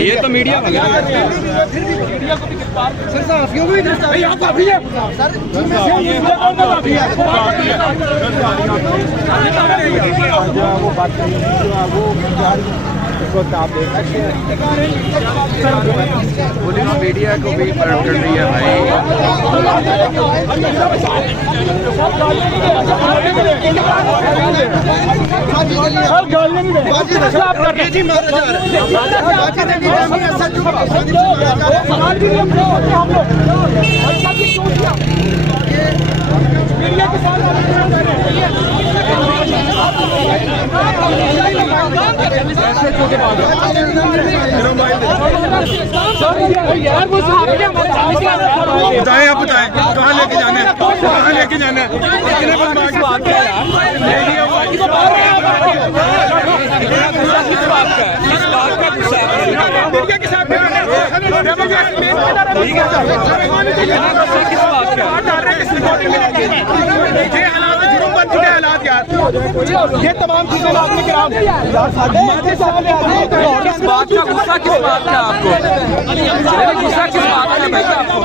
ये तो मीडिया आप देख सकते हैं पुलिस मीडिया को भी पलट कर रही है भाई। बताएं, आप बताएं कहाँ लेके जाना है, कहाँ लेके जाना है, कितने बस किस बात का है, ये तमाम चीजें आपने किस बात का गुस्सा, किस बात का आपको गुस्सा, किस बात का भाई आपको